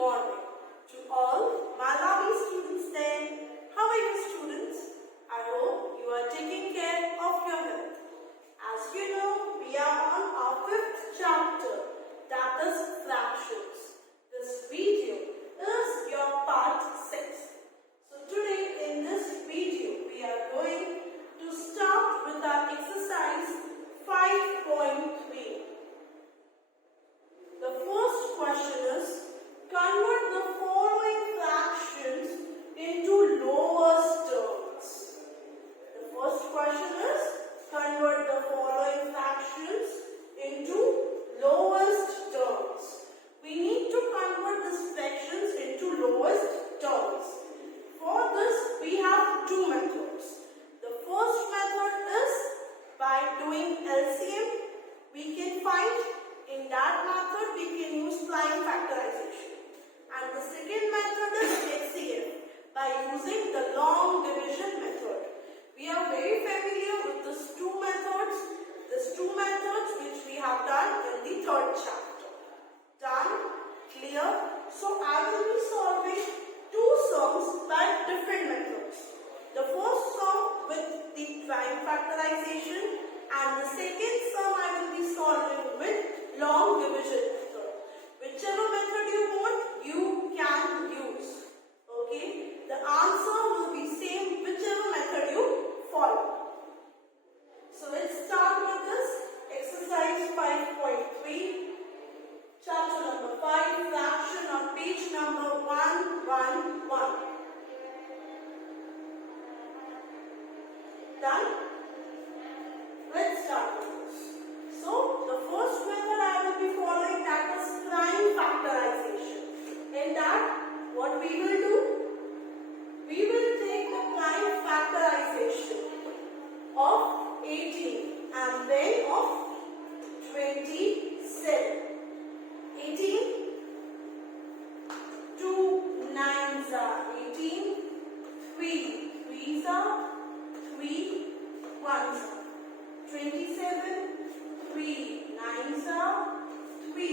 morning to all my lovely students there. How are you students? I hope you are taking care of your health. As you know, we are on our 5th chapter, that is fractions. This video is your part 6. So today in this video, we are going to start with our exercise 5.3. The first question is, convert the following fractions into lowest terms. The first question is, convert the following fractions into lowest terms. We need to convert these fractions into lowest terms. For this, we have two methods. The first method is by doing LCM. We can find in that method we can use prime factorization. And the second method is HCF by using the long division method. We are very familiar with these two methods. These two methods which we have done in the 3rd chapter. Done? Clear? So I will be solving two sums by different methods. The first sum with the prime factorization and the second sum I will be solving with long division method. Whichever method you want, you can use. Okay? The answer will be same whichever method you follow. So let's start with this exercise 5.3, chapter number 5, fraction on page number 111. Done? Let's start with this. So the first method I will be following, that is prime factorization. In that, what we will do? We will take the prime factorization of 18 and then of 27. 18, 2 9s are 18, 3 3s are 3 1s are 27, 3 9s are 3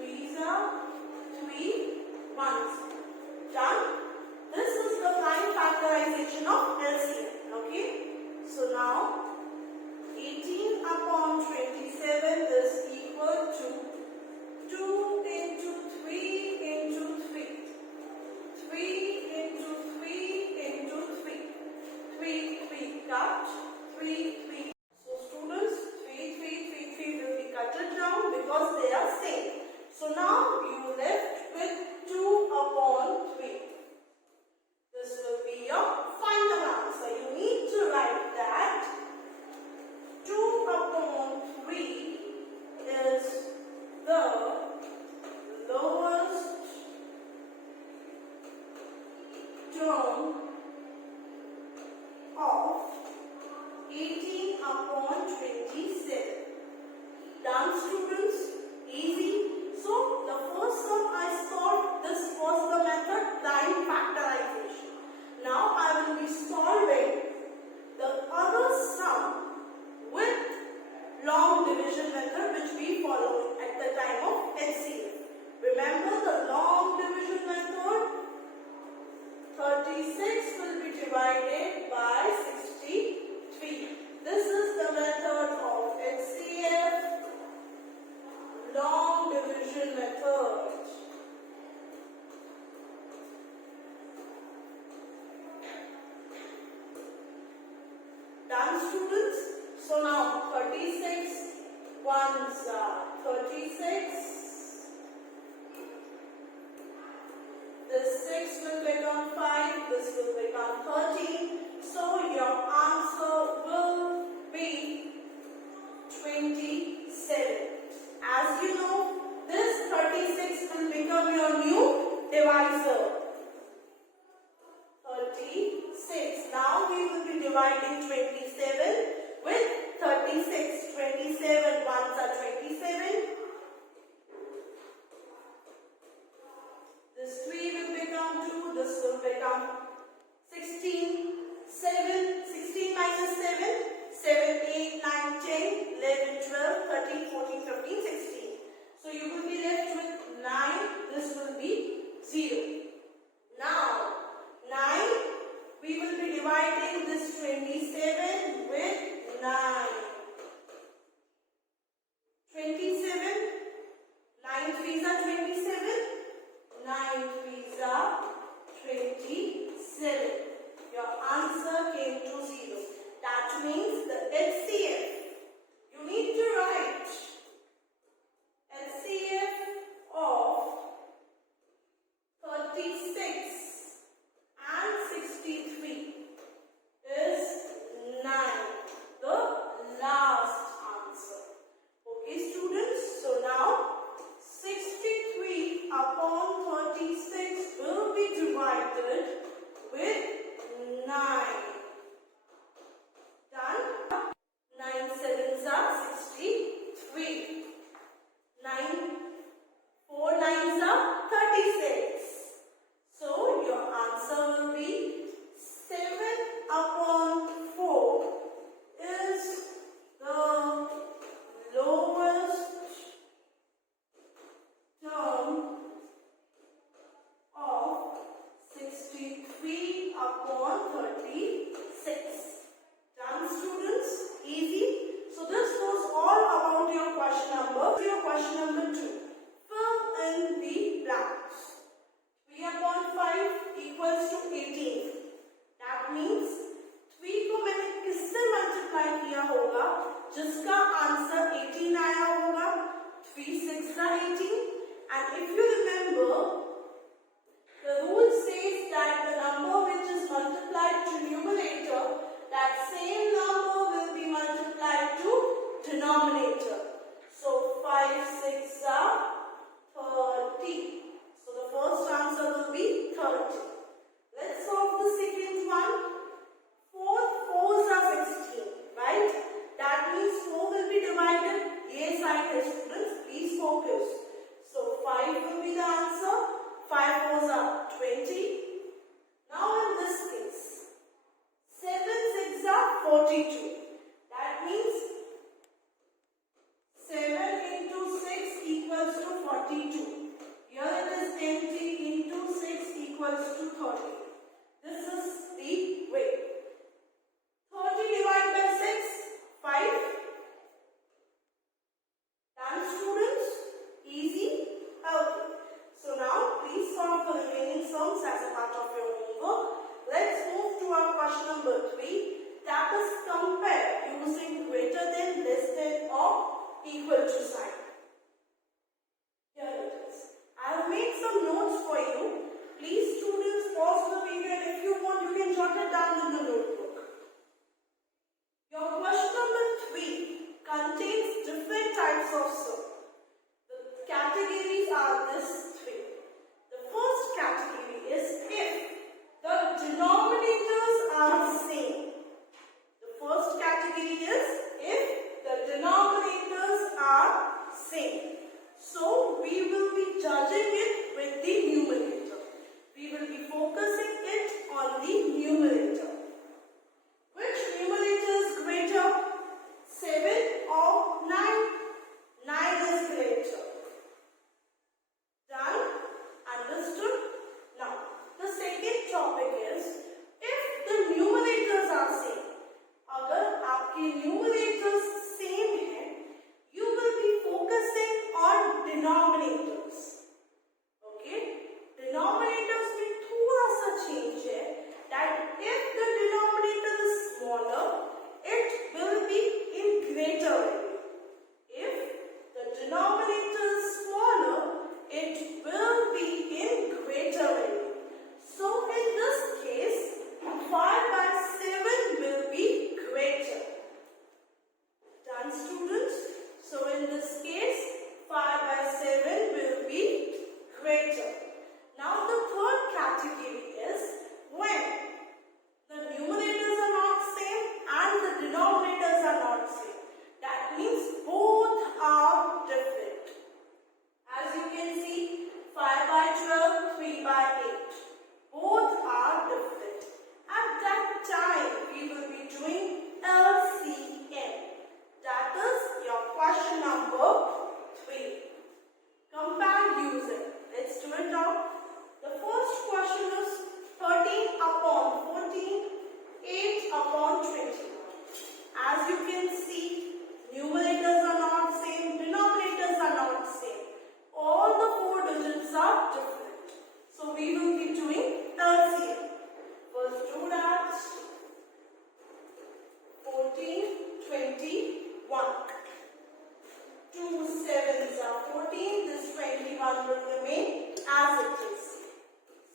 3s are 3 1s are. Done? This is the prime factorization of LCM. Okay? So now 18 upon 27 is equal to 2 into 3 into 3. 3 into 3 into 3. 3 3 cut. 3 3. So students, 3 3 3 3 will be cutted down because they are same. So now you left with 2 upon 3. This will be your final answer. You need to write that 2 upon 3 is the lowest term of 18 upon 27. Done, students? Easy. So the first sum I solved, this was the method prime factorization. Now I will be solving the other sum with long division method which we followed at the time of LCM. Remember the long division method? 36 will be divided by 63. This is the method of HCF, long division method. Done, students? So now 36 1s are 36. This 6 will become 5. This will become 13. So your answer will be 27. As you know, this 36 will become your new divisor. 36. Now we will be dividing 27 with 36. 27 ones are 27. This 3 will become 2. This will become 16. 7. 16 minus 7. 7, 8, 9, 10, 11, 12, 13, 14, 15, 16. So you will be left with 9. This will be 0. threes are 27. 9 threes are 27. Your answer came to 0. That means the HCF. You need to write HCF of 36 and 63 is 9. The last answer. Okay, students. So now 63 upon 36 will be divided with 9. Done? 9 sevens are 63. 9 4 nines are 36. So your answer will be 7 upon 4 is the lowest term of 63 upon 36. Done, students? Easy. So this was all about your question number. Your question number 2. Fill in the blanks. 3 upon 5 equals to 18. That means 3 को मैंने किससे multiply किया होगा जिसका answer 18 आया होगा? 3 6 18. And if you remember, the rule says that the number which is multiplied to numerator, that same number will be multiplied to denominator. So 5 6 are 30. So the first answer will be 30. Let's solve the second one. 4 4s are 16, right? That means 4 will be divided. Yes, I tell students, please focus. So 5 will be the answer. 5 4s are 20. Now in this case, 7 6 are 42. That means 7 into 6 equals to 42. Here it is empty. Into 6 equals to 30. This is the way. 30 divided by 6, 5. Done, students? Easy? Okay. So now please solve the remaining sums as a part of your homework. Let's move to our question number 3. That is compare using greater than, less than or equal to sign. Here it is. I have made some notes for you. Please students pause the video and if you want you can jot it down in the notebook. Your question number 3 contains different types of sum. The categories are this 3. The first category is if the denominators are same. The first category is if the denominators are same. So we will be judging it with the numerator. We will be focusing it on the numerator. Which numerator is greater? 7 or 9? 9 different. So we will be doing LCM. First do that. 14, 21. 2 sevens are 14. This 21 will remain as it is.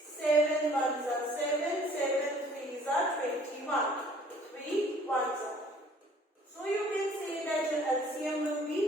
7 ones are 7. 7 threes are 21. 3 ones are. So you can say that your LCM will be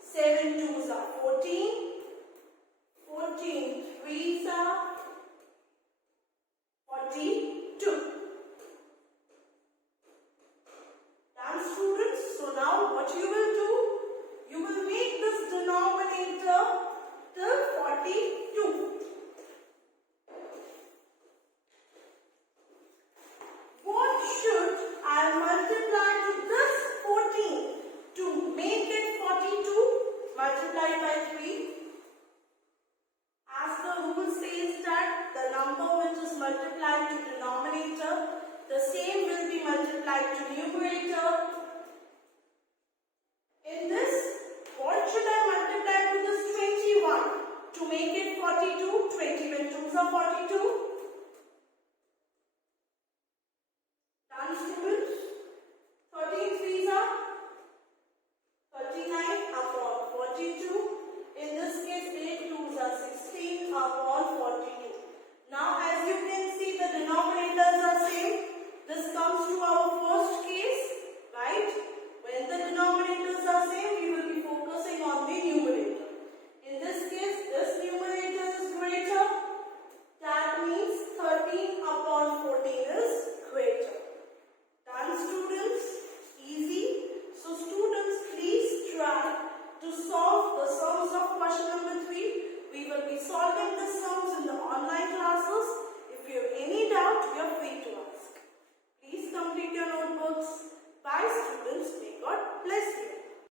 7 twos are 14. 14 threes are 42. Done, students? So now what you will do? You will make this denominator till 42. What should I multiply to this 14 to make it 42? Multiply by 3. As the rule says that the number which is multiplied to denominator, the same will be multiplied to numerator. In this, what should I multiply to this 21 to make it 42? 20 when 2s are 42. Done, students? 13 threes are 39 upon 42. In this case, 8 2s are 16 upon 42. Now, as you can see, the denominators are same. This comes to our first case, right? When the denominators are same, we will be focusing on the numerator. In this case, this numerator is greater. That means 13 upon 14 is greater. Done, students? Easy. So, students, please try to solve the sums of question number 3. We will be solving the sums in the online classes. If you have any doubt,